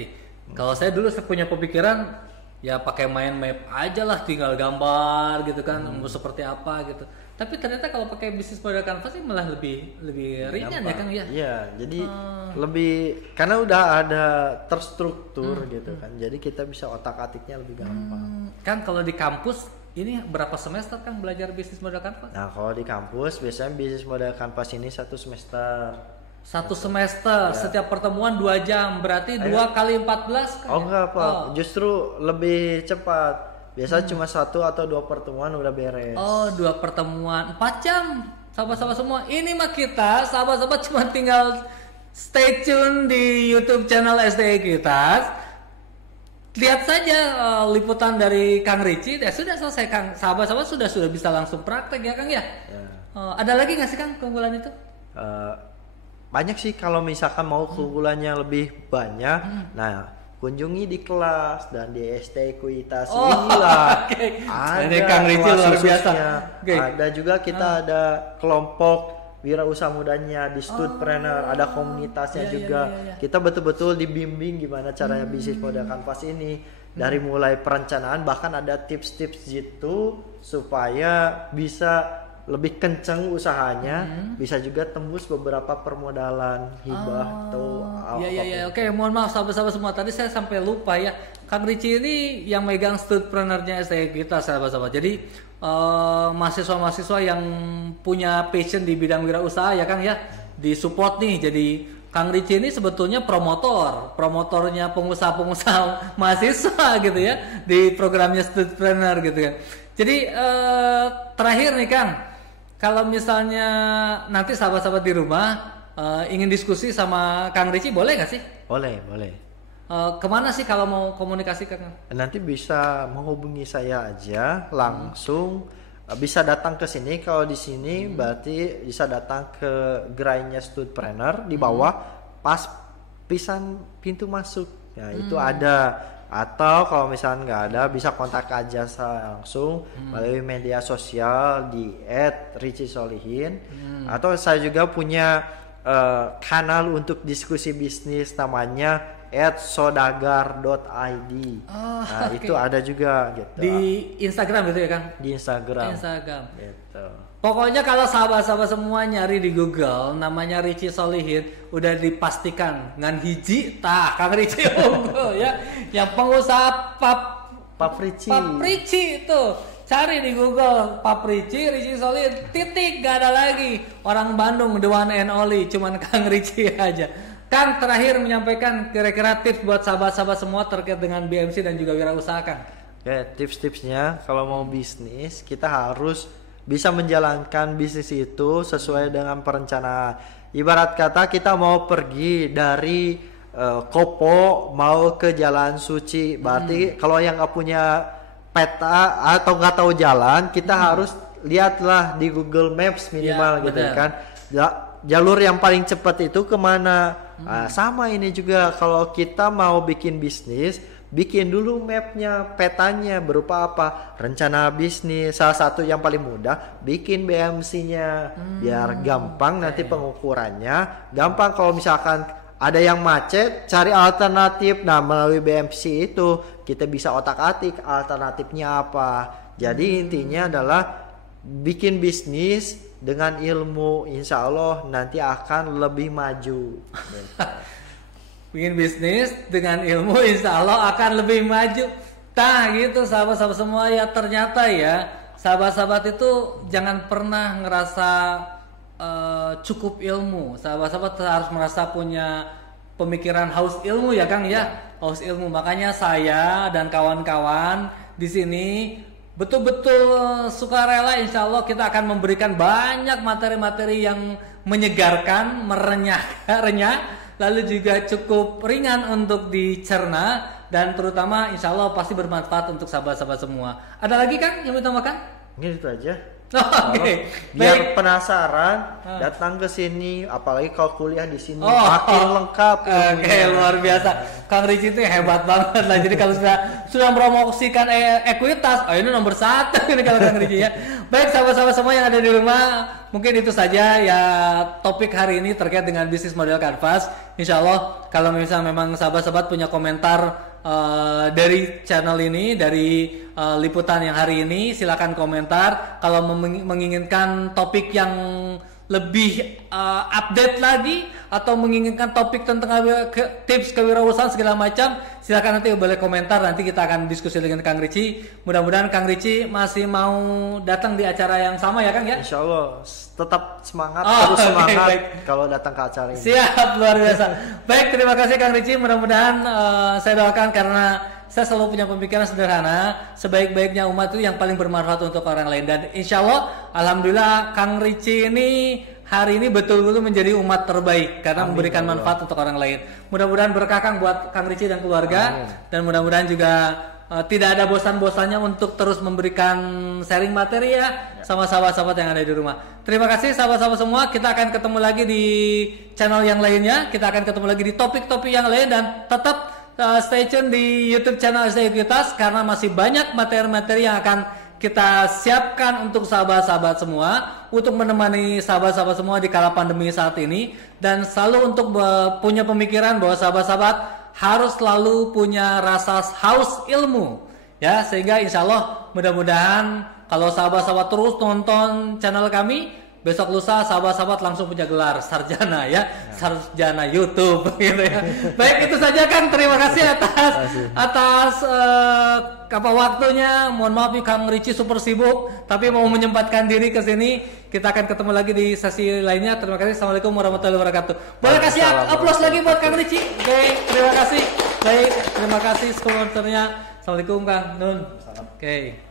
Kalau saya dulu punya pemikiran ya pakai main map aja lah, tinggal gambar gitu kan, mau seperti apa gitu. Tapi ternyata kalau pakai bisnis model kanvas sih malah lebih ringan ya Kang ya. Iya, jadi lebih karena udah ada terstruktur gitu kan. Jadi kita bisa otak-atiknya lebih gampang. Kan kalau di kampus ini berapa semester Kang belajar bisnis model kanvas? Nah, kalau di kampus biasanya bisnis model kanvas ini 1 semester. 1 semester, setiap pertemuan 2 jam, berarti 2 kali 14 kan? Enggak Pak, justru lebih cepat. Biasa cuma 1 atau 2 pertemuan udah beres. 2 pertemuan 4 jam. Sahabat-sahabat semua, ini mah kita sahabat-sahabat cuma tinggal stay tune di YouTube channel SDE kita. Lihat saja liputan dari Kang Richie, ya sudah selesai Kang. Sahabat-sahabat sudah bisa langsung praktek ya Kang ya. Ada lagi nggak sih Kang keunggulan itu? Banyak sih kalau misalkan mau keunggulannya lebih banyak. Nah, kunjungi di kelas dan di ST Kuitas inilah. Ada Kang Richie luar biasa. Ada juga kita ada kelompok wirausaha mudanya di Studpreneur, ada komunitasnya juga. Kita betul-betul dibimbing gimana caranya bisnis model kanvas ini, dari mulai perencanaan, bahkan ada tips-tips gitu supaya bisa lebih kenceng usahanya, bisa juga tembus beberapa permodalan hibah atau Iya. Oke, mohon maaf sahabat-sahabat semua, tadi saya sampai lupa ya. Kang Richie ini yang megang Studpreneur-nya STE kita sahabat-sahabat. Jadi mahasiswa-mahasiswa yang punya passion di bidang wirausaha ya Kang ya, disupport nih. Jadi Kang Richie ini sebetulnya promotornya pengusaha-pengusaha mahasiswa gitu ya di programnya Studpreneur gitu kan. Jadi terakhir nih Kang, kalau misalnya nanti sahabat-sahabat di rumah ingin diskusi sama Kang Richie, boleh nggak sih? Boleh. Kemana sih kalau mau komunikasi Kang? Nanti bisa menghubungi saya aja langsung. Bisa datang ke sini. Kalau di sini berarti bisa datang ke gerainya Studpreneur di bawah pas pisan pintu masuk. Nah, itu ada. Atau kalau misalnya nggak ada, bisa kontak aja saya langsung melalui media sosial di @richisolihin. Atau saya juga punya kanal untuk diskusi bisnis namanya @sodagar.id. Nah, oke. itu ada juga gitu. Di Instagram gitu ya Kang? Di Instagram. Instagram. Gitu. Pokoknya kalau sahabat-sahabat semua nyari di Google namanya Richie Solihin, udah dipastikan ngan hiji tah Kang Richie unggul ya. Yang pengusaha Pak Richie. Pak Richie itu cari di Google Pak Richie Solihin, titik, gak ada lagi. Orang Bandung the one and only, cuman Kang Richie aja. Kang terakhir menyampaikan kira-kira tips buat sahabat-sahabat semua terkait dengan BMC dan juga wirausaha Kang. Oke, tips-tipsnya kalau mau bisnis kita harus bisa menjalankan bisnis itu sesuai dengan perencanaan. Ibarat kata kita mau pergi dari Kopo mau ke Jalan Suci, berarti kalau yang nggak punya peta atau nggak tahu jalan, kita harus lihatlah di Google Maps minimal Ya, gitu betul. kan. Jalur yang paling cepat itu kemana? Nah, sama ini juga kalau kita mau bikin bisnis, bikin dulu mapnya, petanya berupa apa? Rencana bisnis. Salah satu yang paling mudah, bikin BMC-nya biar gampang nanti pengukurannya. Gampang kalau misalkan ada yang macet, cari alternatif. Nah, melalui BMC itu kita bisa otak-atik alternatifnya apa. Jadi intinya adalah bikin bisnis dengan ilmu, insya Allah nanti akan lebih maju. Bikin bisnis dengan ilmu insya Allah akan lebih maju. Nah gitu sahabat-sahabat semua ya, ternyata ya sahabat-sahabat itu jangan pernah ngerasa cukup ilmu. Sahabat-sahabat harus merasa punya pemikiran haus ilmu ya Kang ya. Haus ilmu. Makanya saya dan kawan-kawan di sini betul-betul sukarela, insya Allah kita akan memberikan banyak materi-materi yang menyegarkan, renyah, lalu juga cukup ringan untuk dicerna, dan terutama insya Allah pasti bermanfaat untuk sahabat-sahabat semua. Ada lagi Kang yang mau ditambahkan? Ini itu aja. Oke, Biar penasaran datang ke sini, apalagi kalau kuliah di sini Oh, makin lengkap. Oke, ilmunya. luar biasa. Kang Richie itu hebat banget lah. Jadi kalau sudah mempromosikan ekuitas, oh ini nomor 1 ini kalau Kang Richie ya. Baik sahabat-sahabat semua yang ada di rumah, mungkin itu saja ya topik hari ini terkait dengan bisnis model Canvas. Insya Allah kalau misalnya memang sahabat-sahabat punya komentar dari channel ini, dari liputan yang hari ini, silakan komentar. Kalau menginginkan topik yang lebih update lagi atau menginginkan topik tentang tips kewirausahaan segala macam, silakan nanti boleh komentar, nanti kita akan diskusi dengan Kang Richie. Mudah-mudahan Kang Richie masih mau datang di acara yang sama ya Kang ya. Insya Allah tetap semangat, Oh, terus oke, semangat baik. kalau datang ke acara ini. Siap, luar biasa. Baik, terima kasih Kang Richie. Mudah-mudahan saya doakan, karena saya selalu punya pemikiran sederhana, sebaik-baiknya umat itu yang paling bermanfaat untuk orang lain. Dan insya Allah, alhamdulillah Kang Richie ini hari ini betul-betul menjadi umat terbaik karena Amin, memberikan ya Allah. manfaat untuk orang lain. Mudah-mudahan berkah Kang buat Kang Richie dan keluarga. Amin. Dan mudah-mudahan juga tidak ada bosan-bosannya untuk terus memberikan sharing materi ya sama sahabat-sahabat yang ada di rumah. Terima kasih sahabat-sahabat semua. Kita akan ketemu lagi di channel yang lainnya. Kita akan ketemu lagi di topik-topik yang lain, dan tetap stay tune di YouTube channel SD Ekuitas karena masih banyak materi-materi yang akan kita siapkan untuk sahabat-sahabat semua, untuk menemani sahabat-sahabat semua di kala pandemi saat ini, dan selalu untuk punya pemikiran bahwa sahabat-sahabat harus selalu punya rasa haus ilmu ya, sehingga insya Allah mudah-mudahan kalau sahabat-sahabat terus nonton channel kami, besok lusa sahabat-sahabat langsung punya gelar sarjana ya, sarjana YouTube gitu ya. Baik, itu saja Kang, terima kasih atas waktunya. Mohon maaf nih Kang Richie super sibuk tapi mau menyempatkan diri ke sini. Kita akan ketemu lagi di sesi lainnya. Terima kasih. Assalamualaikum warahmatullahi wabarakatuh. Boleh kasih aplaus lagi buat Kang Richie. Baik, terima kasih. Baik, terima kasih sponsornya. Assalamualaikum Kang Nun. Oke.